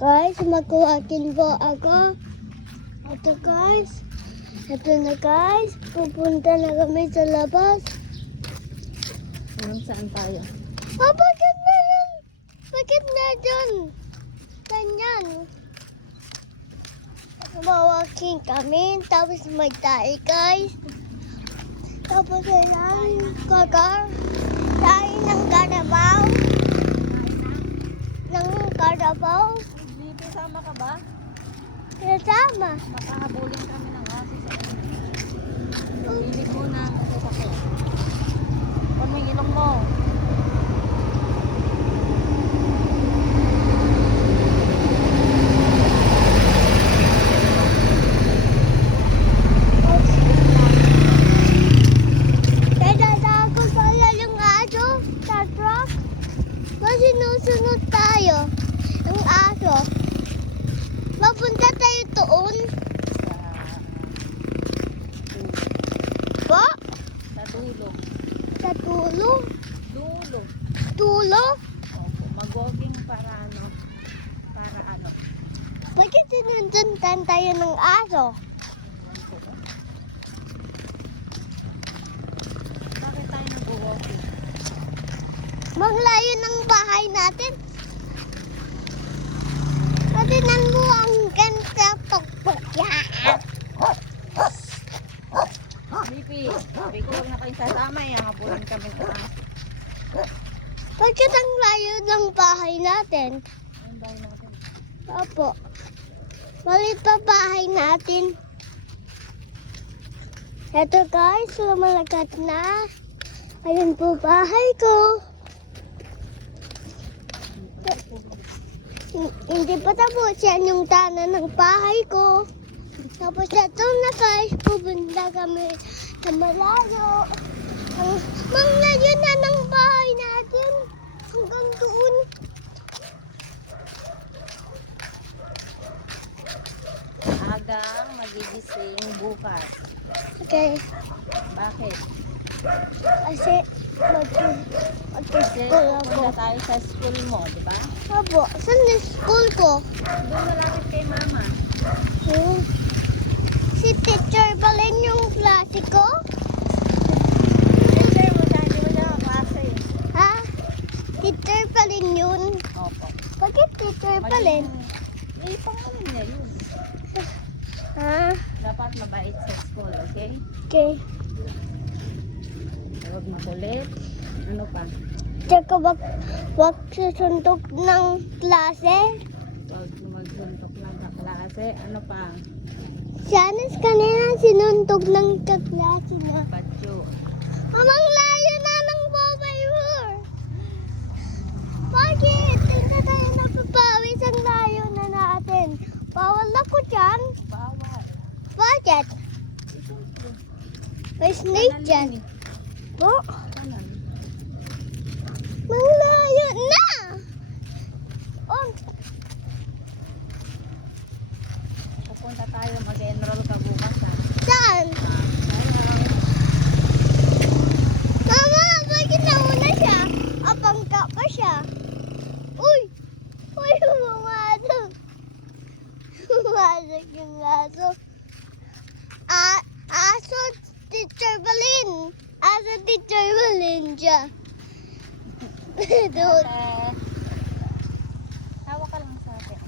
Guys, magkuhakin po ako. Ito guys. Ito na guys. Pupunta na kami sa labas. Saan tayo? Oh, bakit na yan? Bakit na dyan? Ganyan. Mawaking kami. Tapos may tayo guys. Tapos ayan. Kakar. Tayo ng karabaw. Ng karabaw. Bibi, sama ka ba? Kasama. Makahabulin kami ng aso sa kanila. Bilig muna. Sasakit. Huwag mo yung ilong mo. Nagtatago pala yung aso sa truck. Sinusunod tayo ng aso. Mapunta tayo doon. Po? Sa dulo. Sa tulo? Dulo. Tulo? Opo. Mag-walking para ano? Para ano? Bakit sinundan tayo ng aso? Ewan ko ba? Bakit tayo nag-walking? Maglayo ng bahay natin. Patinan mo ang ganda pagpag yan. Bibi, sabi ko huwag na kayong sasama eh. Habulan kami ng aso. Bakit ang layo ng bahay natin? Ayun bahay natin. Opo. Malit pa bahay natin. Eto guys, lumalagat na. Ayun po bahay ko. Hindi pa tapos yan yung tanan ng bahay ko. Tapos eto na guys, pupunta kami sa malayo. Ang layo na ng bahay natin. Hanggang doon. Agang magigising bukas. Okay. Bakit? Kasi Kasi mag-school ako. punta tayo sa school mo, di ba? Abo, saan na school ko? Doon malapit kay mama. Si teacher pala yung klase ko? Teacher mo siya, hindi mo siya kaklase eh. Ha? Teacher pa rin yun? Opo. Bakit teacher pa rin? Eh, pangalan niya yun. Ha? Dapat mabait sa school, okay? Okay. Huwag makulit. Ano pa? Tsaka wag susuntok ng klase. Huwag magsuntok ng kaklase. Ano pa? Sanas kanina sinuntok ng kaklase na. Patyo. Amang layo na ng bobay mo. Bakit? Hindi tayo napapawis ang layo na natin. Bawal ako dyan. Bawal. Bakit? Siyempre. May snake dyan. Kanan yun Po? eh. Kanan. Mang layo na! Oh, Pupunta tayo, mag-enroll ka bukas ha. saan? Sayang. Mama, bakit nauna siya? Apangka pa siya. Uy! Uy, pumasok. Pumasok yung aso. Aso, teacher Balin. Aso, teacher Balin siya. Doon. Tawa ka lang sa akin.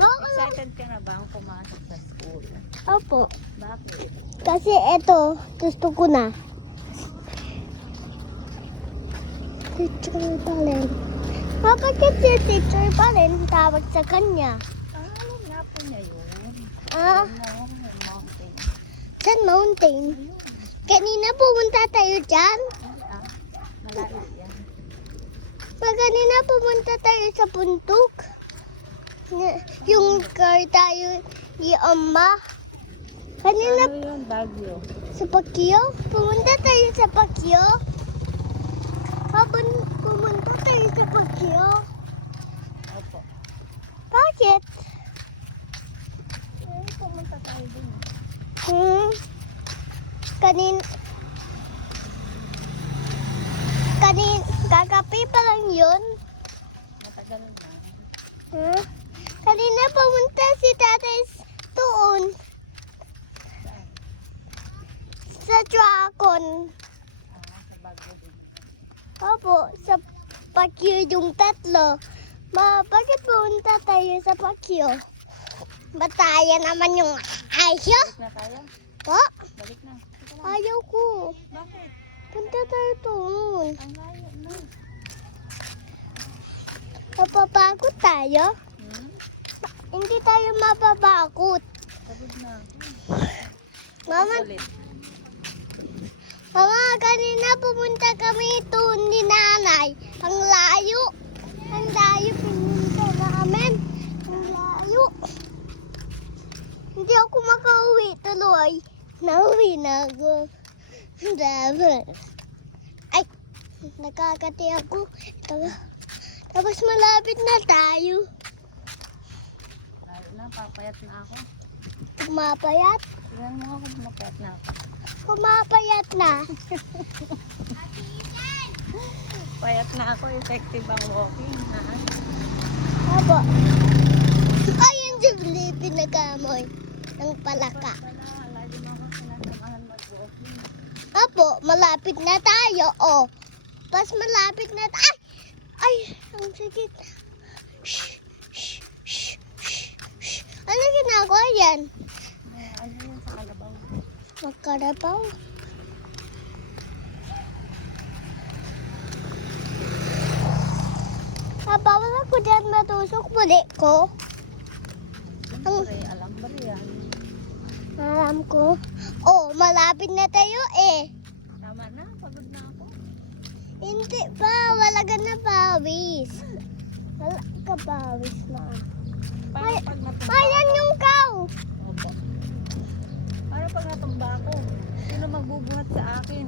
Excited ka na ba ang pumasok sa school? Opo. Bakit? Kasi eto, gusto ko na. Teacher Balin. Bakit si teacher Balin tawag sa kanya? Alam na po niya yun. Ah, Ano, may mountain. sa mountain. Ayun. Kanina pumunta tayo dyan. Ah, malayo yan. Pag kanina pumunta tayo sa puntok. Yung car tayo, ama. Kanina Ano yun? Baguio. sa Baguio. Pumunta tayo sa Baguio. Habang pumunta tayo sa Baguio. Opo. Bakit? Eh, pumunta tayo dun. Kanin kagabi pa lang yun. Matagal na. Huh? Kanina pumunta si tatay doon. Sa Dragon. Sa bago din. Opo, sa Pacquiao yung tatlo. Bakit pumunta tayo sa Pacquiao? Bataya naman yung ayo. Balik na tayo. Po? Balik na. Ito lang. Ayaw ko. Bakit? Punta tayo doon. Ang layo na. Mapapagod tayo? Hindi tayo mapapagod. Pagod na. Mama, Ulit. Mama, kanina pumunta kami doon ni nanay. Ang layo. Ang layo pinunta namin. Ang layo. Hindi ako makauwi tuloy. Nauwi na ako. Dapat. Ay, nakakati ako. Tapos malapit na tayo. Layo na. Papayat na ako. Pumapayat. Tingnan mo ako mapayat na ako. Pumapayat na. Payat na ako. Effective ang walking. Ha? Apo. Ayun si Felipe nagamoy ng palaka. Wala. Lagi mo ako sinasamahan mag-walking. Apo, malapit na tayo. Oh. Pas malapit na tayo. Ay, ang sakit. Shh, shh, shh, shh, shh. Ano ginagawa yan? Ano yun sa kalabaw? Magkarapaw. Bawal ako dyan matusok. Muli ko. Siyempre, alam ba yan? Alam ko. Oh, malapit na tayo eh. Tama na. Pagod na ako. Hindi pa. Wala ka na pawis. Wala ka pawis na. Paano pag natumba Ayan ako? yung cow. Opo. Paano pag natumba ako? Sino magbubuhat sa akin?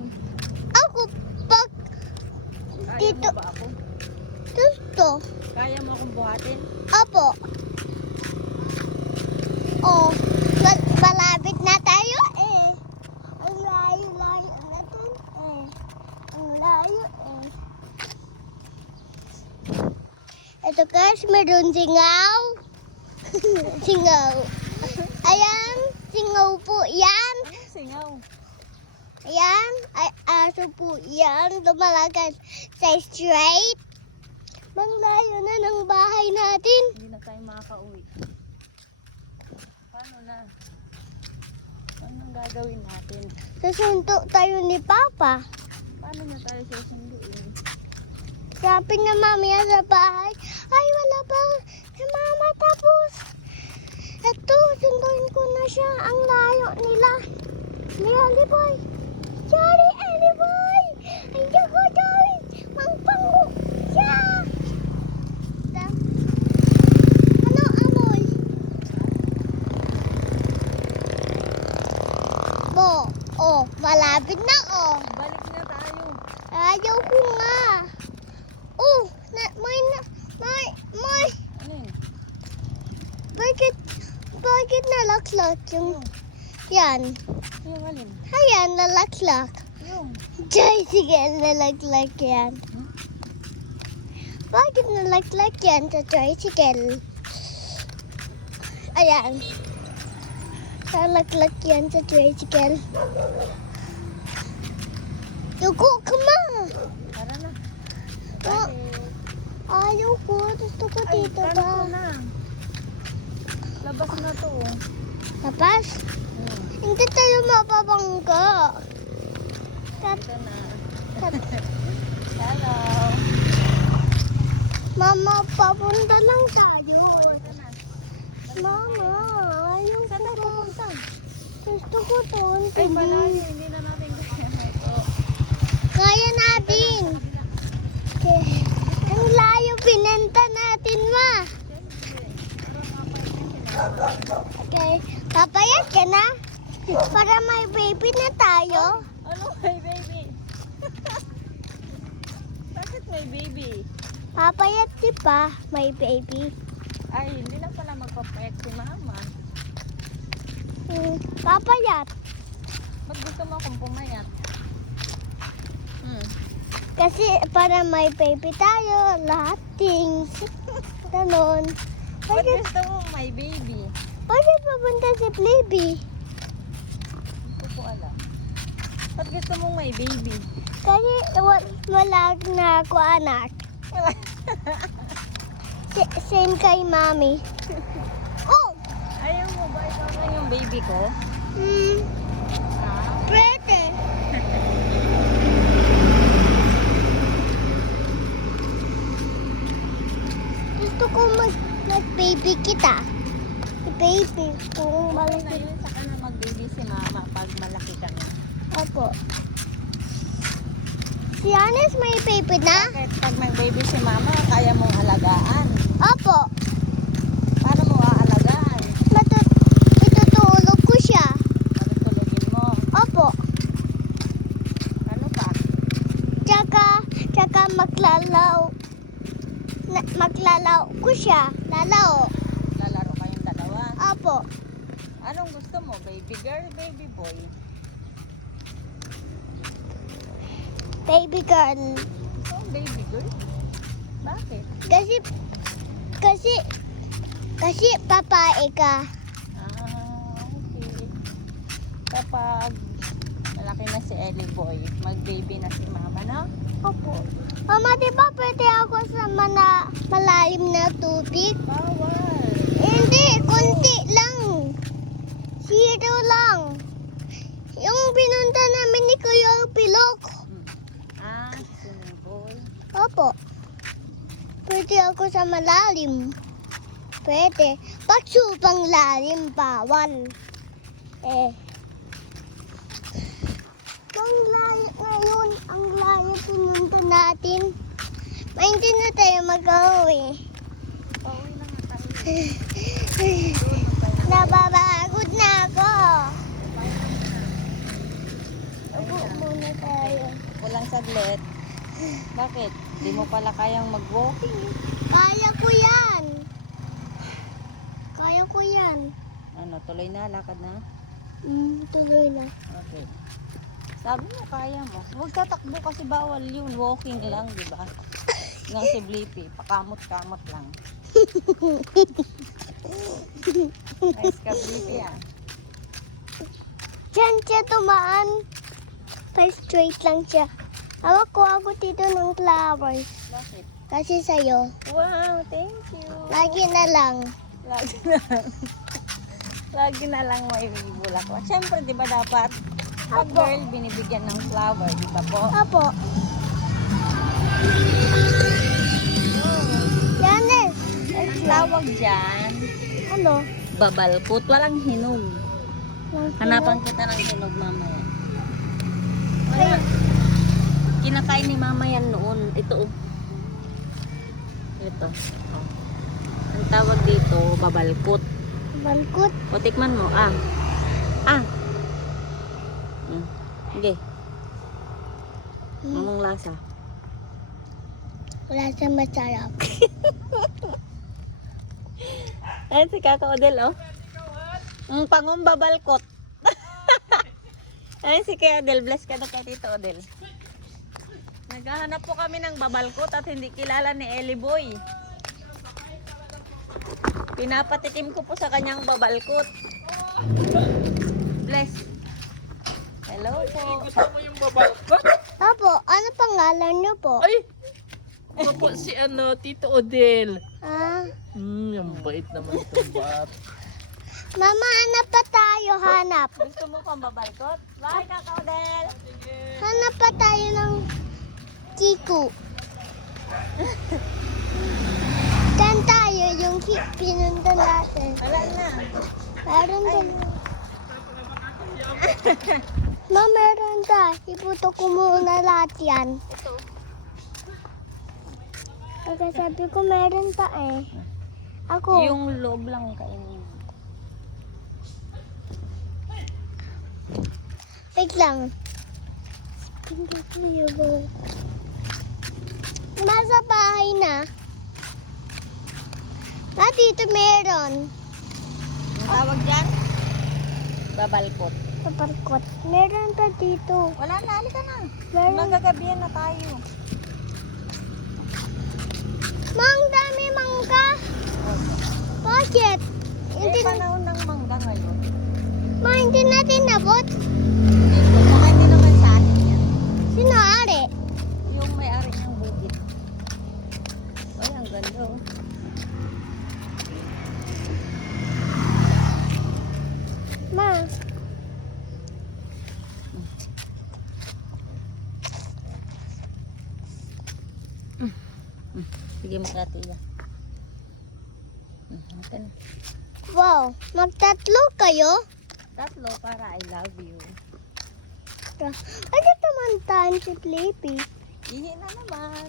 Ako pag Kaya Dito. mo ba ako? gusto. Kaya mo akong buhatin? Apo. Oh, malapit na tayo eh. Ang layo-layo na dun eh. Ang layo eh. Ito guys, meron singaw. Singaw. Ayan, singaw po yan. Anong singaw? Ayan, ay aso po yan. Lumalagan sa straight. Manglayo na ng bahay natin. Hindi na tayo makaka-uwi. Paano na? Ano ang gagawin natin? Susundo tayo ni Papa. Paano na tayo susunduin? Sabi na mamaya sa bahay, ay wala pa si Mama tapos. Eto, sunduin ko na siya. Ang layo nila. Ni Aliboy. Sorry, Aliboy. Andiyan ko, sorry. Mangpango siya. Ano amoy? Oh, malapit na oh. Balik na tayo. Ayaw ko nga. Oh, may. Ano yun? Bakit nalaklak yung, yan. Yung alin? Ayan, nalaklak. Yung. Tricycle, nalaklak yan. Bakit nalaklak yan sa tricycle? Ayan. Nalaklak yan sa tricycle. Yuko, come on. Tara na. Oh. Ayaw ko. Gusto ko dito kanto ba? na. Labas na to. Oh. Tapos, hindi tayo mapabangga. Ito na. Tat- Hello. Mama, papunta lang tayo. Ito na. Mama, ayaw Saan ko. na pupunta? Gusto ko doon. Ay, malayo. Hindi na natin gusto ito. Kaya natin. Ang layo pinenta natin, ma. Okay, papayat ka na? Para may baby na tayo. Ano may baby? Bakit may baby? Papayat di ba? May baby. Ay, hindi na pala magpapayat si mama. Papayat. Ba't gusto mo akong pumayat? Kasi para may baby tayo, lahat things. Ganon. Ba't gusto mo may baby? Paano papunta si Baby? Hindi ko po alam. Ba't gusto mong may baby? Kasi wala na ako anak. Wala. Same kay Mami. Oh! Ayaw mo ba ikaw na yung baby ko? Ha? Pwede. Gusto ko mag-baby kita. Baby. Kung Okay na malaki. yun, saka na mag-baby si mama pag malaki ka na. Opo. Si Anes may baby na? Bakit pag mag-baby si mama, kaya mong alagaan? Opo. Paano mo aalagaan? Itutulog ko siya. Matutulogin mo. Opo. Ano pa? Tsaka maglalaw ko siya. Lalaw. Lalaro kayong dalawa. Opo. Anong gusto mo? Baby girl, baby boy? Baby girl. Gusto mo baby girl? Bakit? Kasi papae ka. Okay. Kapag malaki na si Ellie boy, mag-baby na si mama, no? Opo. Mama, di ba pwede ako sa malalim na tubig? Bawal. Hindi, konti lang. 0 lang. Yung pinunta namin ni Kuya Pilok. Swimming boy. Opo. Pwede ako sa malalim. Pwede. Pag supang lalim, bawal. Ang layo ngayon. Ang layo pinunta natin. May hindi na tayo mag-uwi. Pauwi na nga tayo. Nababagod na ako. Upo muna tayo. Walang saglit. Bakit? Di mo pala kayang mag-walking. Kaya ko yan. Kaya ko yan. Ano, tuloy na, lakad na? Tuloy na. Okay. Sabi mo, kaya mo. Huwag tatakbo kasi bawal yun. Walking lang, di ba? Nga si Blippi, pakamot-kamot lang. Nice ka, Blippi, ah. Diyan siya tumaan. Pa-straight lang siya. Hawak ko ako dito ng flowers. Bakit? Kasi sa'yo. Wow, thank you. Lagi na lang. Lagi na lang. Lagi na lang may bulaklak. Siyempre, di ba dapat pag Apo. girl, binibigyan ng flower, di ba po? Apo. Yanes. Ang tawag dyan, Ano? babalkut. Walang hinog. Hanapan kita ng hinog mamaya. Wala. Kinakain ni mama yan noon. Ito. Ito. Oh. Ang tawag dito, babalkut. Balkot. O, tikman mo. Ah. Sige. Anong lasa? Wala siya masarap. Ayan si Kaka Odel, oh. Ang pangong babalkot. Ayan si Kaka Odel. Bless ka na kay Tito Odel. Naghahanap po kami ng babalkot at hindi kilala ni Ellie Boy. Pinapatikim ko po sa kanyang babalkot. Bless. Hello po. Gusto mo yung babalkot? Apo, ano pangalan niyo po? Ay! Ako po si Tito Odel. Ah, Yung bait naman itong bat. Mama, hanap pa tayo, hanap. Gusto mo pang babalkot? Bye, Kaka Odel. Hanap pa tayo ng Kiku. Saan tayo yung pinunta natin? Wala na. Meron din. Ma, meron ka. Iputo ko muna lahat yan. Ito. Kasi sabi ko meron pa eh. Ako. Yung loob lang kainin. Wait lang. Nasa bahay na. Dito meron. Ang tawag dyan? Babalkot. Paparkot. Meron pa dito. Wala na, halika na. Meron. Magagabihan na tayo. Mang dami mangga. Pa, yet. Eh, Hindi, panahon ng mangga ngayon. hindi natin nabot. Hindi, baka hindi naman sa atin yan. Sino ari? Yung may-ari ng bukid. Ay, ang ganda oh. Ma, Sige, magkatiya. Natin. wow. Magtatlo kayo? Tatlo para I love you. Ano naman tayo si Sleepy? Ihi na naman.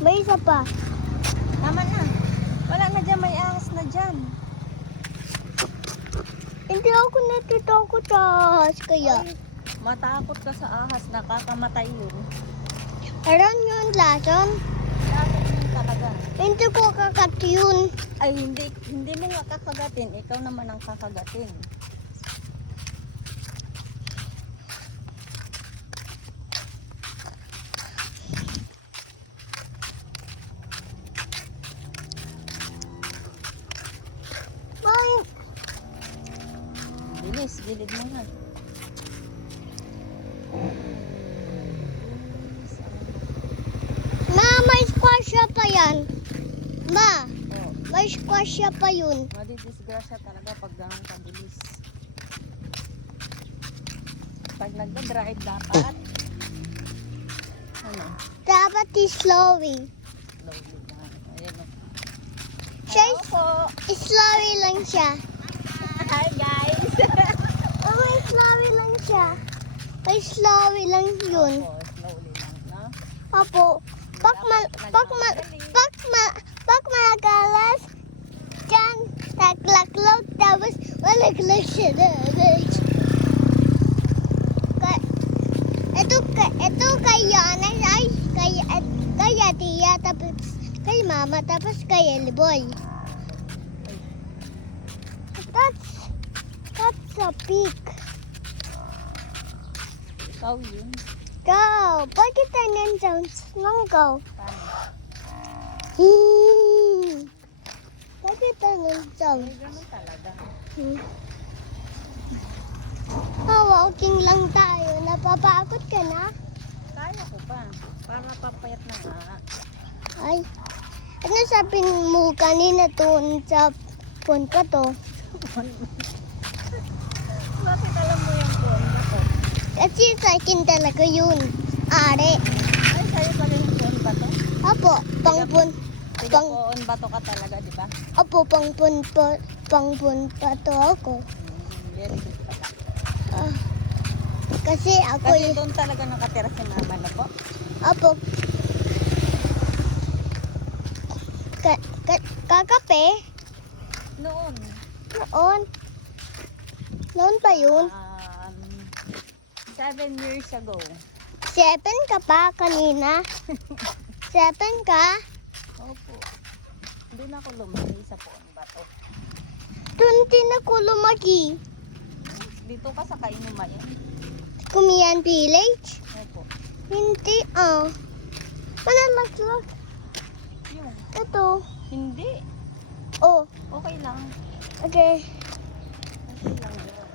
May isa pa. Tama na. Wala na dyan, may ahas na dyan. Hindi ako natitakot sa ahas kaya. Ay, matakot ka sa ahas, nakakamatay yun. Aram yun, lason. Lahat yun talaga. Hindi ko kakat yun. Ay, hindi mo nga kakagatin. Ikaw naman ang kakagatin. Ay, Bilis, gilid mo na. ma, may squash pa yan. Ma, Oh, may squash pa yun. madidisgrasya talaga pag ganun kabilis. Pag nagda-drive dapat, ano, Dapat i-slowy. slowly lang. Ayan o. Siya, Hello po. slowy lang siya. Hi guys. Oh, may slowy lang siya. May slowy lang yun. Opo, slowly lang, no? Opo. Pag magalas, dyan, naglaklog, tapos malaglag siya na. Ito kay Yana, ay, kaya Tia, tapos kay Mama, tapos kay Elboy. That's a pig. Ikaw yun. Go! Bakit ganyan sounds? Nang go. Paano? Bakit ganyan sounds? Ay, ganun talaga. Walking lang tayo. Napapagod ka na? Kaya ko pa. Para papayat na nga. Ay. Ano sabihin mo kanina to sa phone ka to? Bakit alam mo yung phone na to? Kasi sa akin talaga yun. Are. Ay, sa'yo pala yung phone ba to? Apo, pangpun. Tiga phone ba to ka talaga, di ba? Apo, pangpun pa to ako. Very good pala. Ah, kasi ako Kasi doon talaga nakatira si mama na po. Apo. Kakape? Noon. Noon. Noon pa yun? 7 years ago. 7 ka pa kanina? 7 ka? Opo. Doon ako lumaki sa phone ba to? Doon din ako lumaki. Dito ka sa Kainumayan. Kumian Village? Opo. Hindi, Manalaglag. Yung. Ito. Hindi. Oh, Okay lang. okay. Okay lang yun.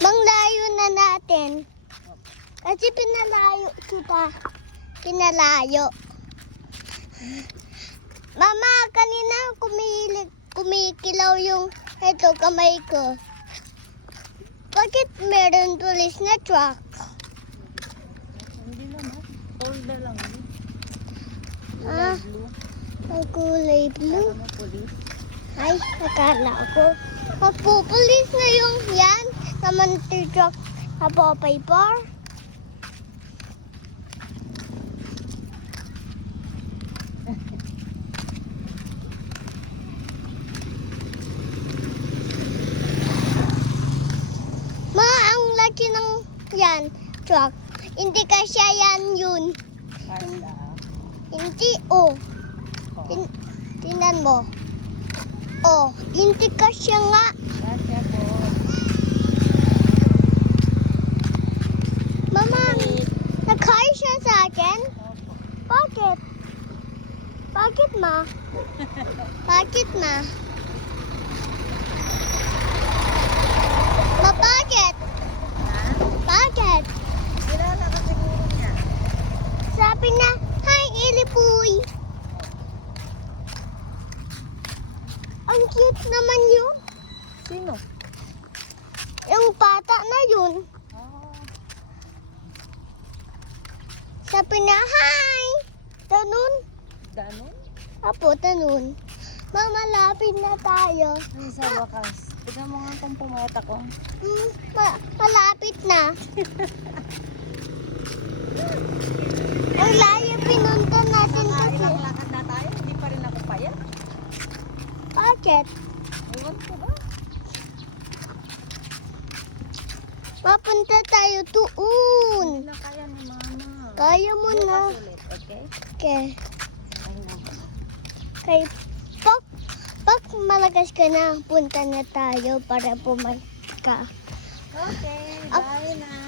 Manglayo na natin. Kasi pinalayo kita. Pinalayo. Mama, kanina kumikilaw yung ito kamay ko. Bakit meron pulis na truck? Hindi naman. Told na lang yun. Ah. Blue. Ang kulay blue. Ano mo, police? Ay, akala ko. Magpupulis na yung yan. Naman truck na po paper. Ma, ang laki ng yan, truck. Hindi kasya yan yun. Kasha. Hindi, oh. Oh. Tingnan mo. Oh, hindi ka siya nga. Kasya po. Mama, nag-hi siya sa akin? Bakit? Bakit, ma? Bakit, ma? Ma, bakit? Ha? Bakit? Kilala ka siguro niya. Sabi na, hi, Ilipuy. Ang cute naman yun. Sino? Yung bata na yun. Oh. Sabi na, hi. Tanun. Ganon? Apo, tanun. Mama, lapit na tayo. Ay, sa wakas. Tignan mo nga kung pumayat ako. Malapit na. Ang layo pinunta natin kasi. Nakailang lakad na tayo, hindi pa rin ako payat. Bakit? Ewan ko ba? Papunta tayo doon. Hindi na kaya ni mama. Kaya mo na. Bukas ulit, okay? Okay. Ay, na. Kay pag malakas ka na, punta na tayo para pumayat ka. Okay, Up. bye na.